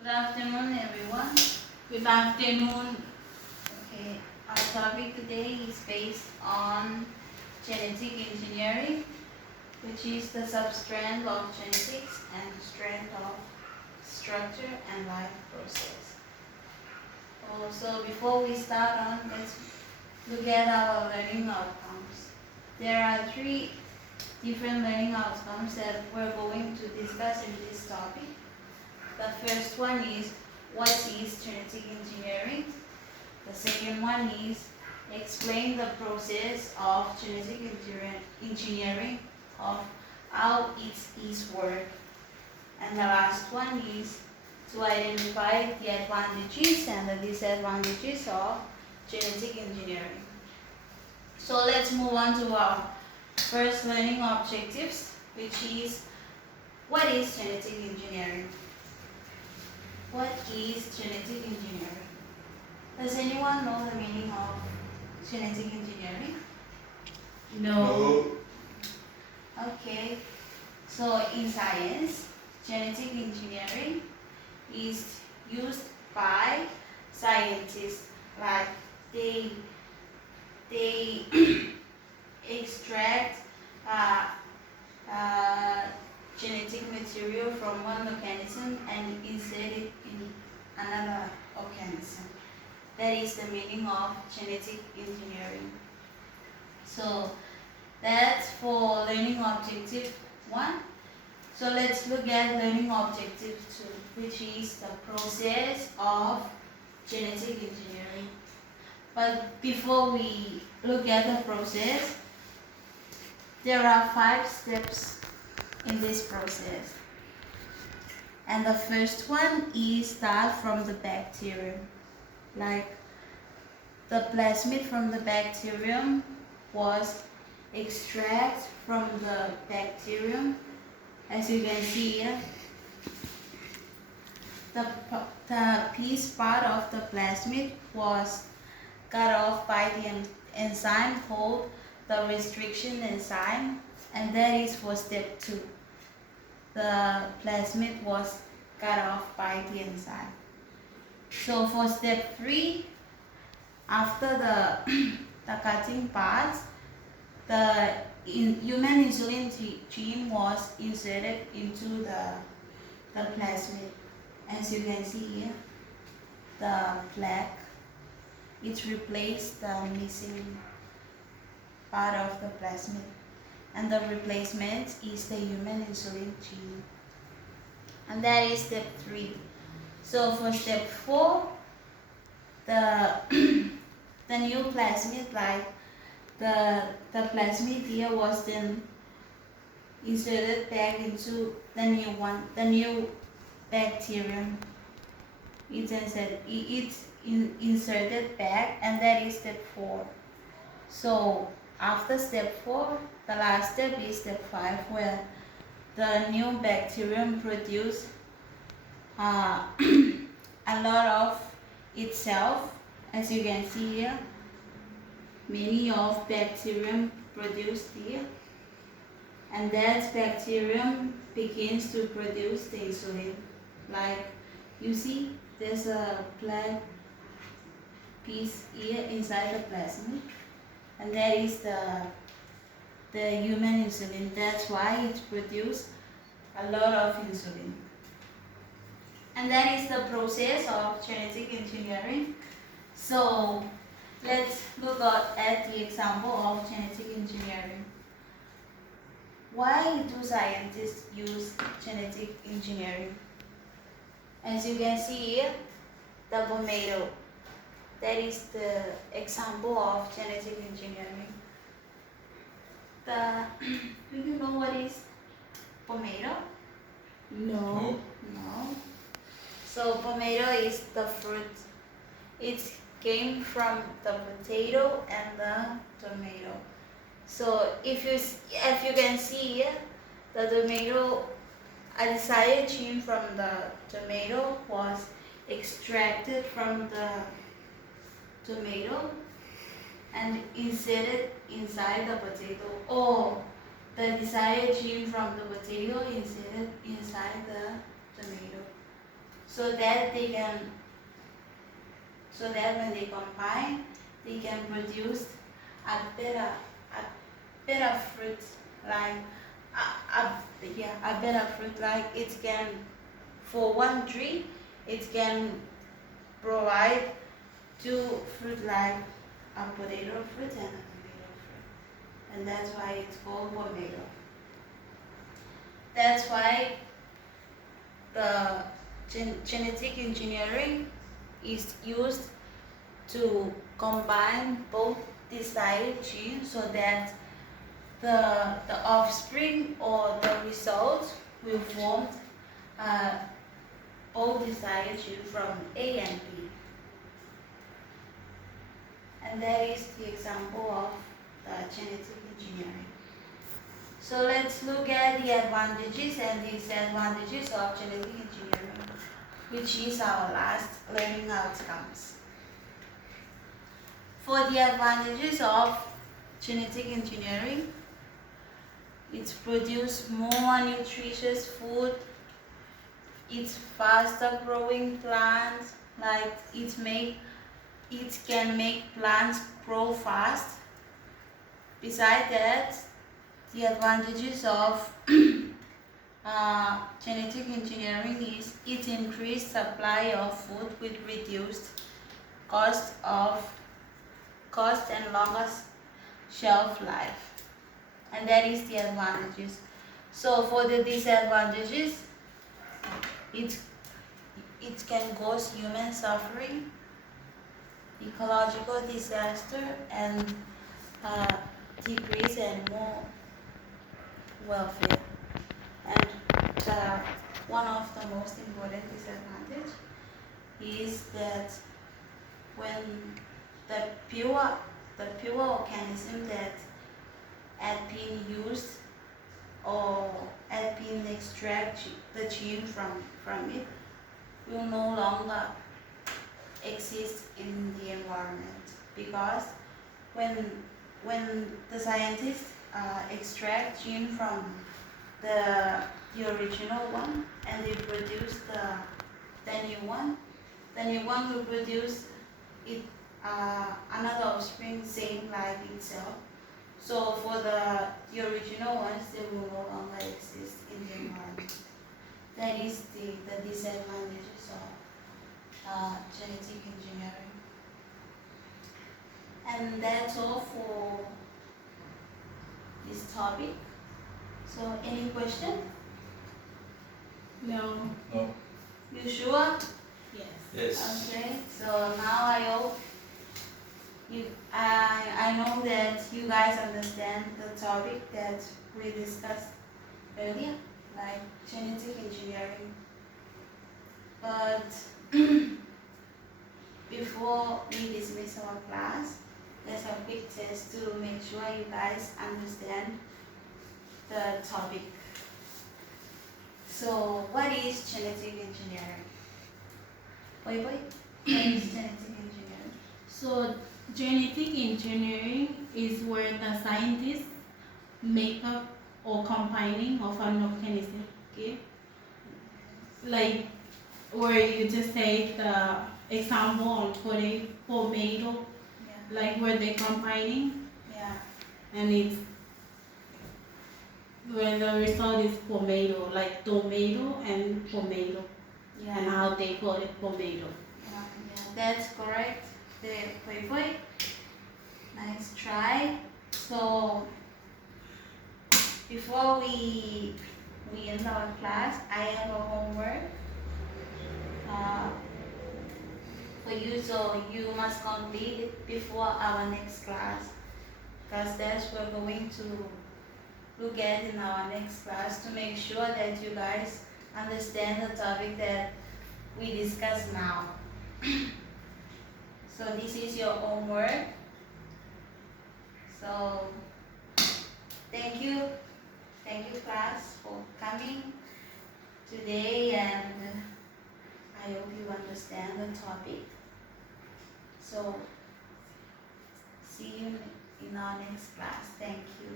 Good afternoon, everyone. Good afternoon. Okay, our topic today is based on genetic engineering, which is the substrand of genetics and the strand of structure and life process. Also, before we start on, let's look at our learning outcomes. There are three different learning outcomes that we're going to discuss in this topic. The first one is, what is genetic engineering? The second one is, explain the process of genetic engineering, of how it is work. And the last one is to identify the advantages and the disadvantages of genetic engineering. So let's move on to our first learning objectives, which is, what is genetic engineering? What is genetic engineering? Does anyone know the meaning of genetic engineering? No. Okay, so in science, genetic engineering is used by scientists. Like they extract uh, uh, genetic material from one organism and insert it in another organism. That is the meaning of genetic engineering. So that's for learning objective 1. So let's look at learning objective 2, which is the process of genetic engineering. But before we look at the process, there are 5 steps in this process. And the first one is start from the bacterium. Like the plasmid from the bacterium was extracted from the bacterium. As you can see here, the piece part of the plasmid was cut off by the enzyme called the restriction enzyme, and that is for step 2. The plasmid was cut off by the enzyme. So for step 3, after the cutting part, the human insulin gene was inserted into the plasmid. As you can see here, the black, it replaced the missing part of the plasmid, and the replacement is the human insulin gene. And that is step 3. So for step 4, the the new plasmid, like the plasmid here, was then inserted back into the new one, the new bacterium. It's inserted back, and that is step 4. So after step 4, the last step is step 5, where the new bacterium produce a lot of itself. As you can see here, many of bacterium produced here, and that bacterium begins to produce the insulin. Like you see, there's a black piece here inside the plasmid, and that is the human insulin. That's why it produces a lot of insulin. And that is the process of genetic engineering. So let's look at the example of genetic engineering. Why do scientists use genetic engineering? As you can see here, the tomato, that is the example of genetic engineering. Do you know what is tomato? No. No. So tomato is the fruit. It came from the potato and the tomato. So if you can see here, the tomato, a desired gene from the tomato was extracted from the tomato and inserted inside the potato, or the desired gene from the potato inserted inside the tomato. so that when they combine, they can produce a better fruit, like a better fruit, like it can, for one tree it can provide two fruit, like a potato fruit and a tomato fruit, and that's why it's called pomelo. That's why the genetic engineering is used to combine both desired genes so that the offspring or the result will form all desired genes from A and B. And that is the example of the genetic engineering. So let's look at the advantages and disadvantages of genetic engineering, which is our last learning outcomes. For the advantages of genetic engineering, it produces more nutritious food, it's faster growing plants, like it can make plants grow fast. Besides that, the advantages of genetic engineering is it increased supply of food with reduced cost and longer shelf life, and that is the advantages. So for the disadvantages, it can cause human suffering, ecological disaster, and decrease and more welfare. And one of the most important disadvantage is that when the pure organism that had been used or had been extract the gene from it will no longer exist in the environment, because when the scientists extract gene from the original one and they produce the new one will produce it another offspring same like itself. So for the original ones, they will no longer exist in the environment. That is the disadvantages of genetic engineering. And that's all for this topic. So any question? No. No. You sure? Yes. Yes. Okay. So now I hope I know that you guys understand the topic that we discussed earlier, like genetic engineering. But before we dismiss our class, there's a quick test to make sure you guys understand the topic. So what is genetic engineering? What is genetic engineering? So genetic engineering is where the scientists make up or combining of an organism. Okay? Like where you just say the example on tomato, Yeah. like where they're combining Yeah. and it's where the result is tomato, like tomato and tomato, and Yeah. how they call it tomato. Yeah, that's correct. The nice try. So before we end our class, I have a homework for you. So you must complete it before our next class, because that's what we're going to look at in our next class to make sure that you guys understand the topic that we discuss now. So this is your homework. So thank you class for coming today, and I hope you understand the topic. So see you in our next class. Thank you.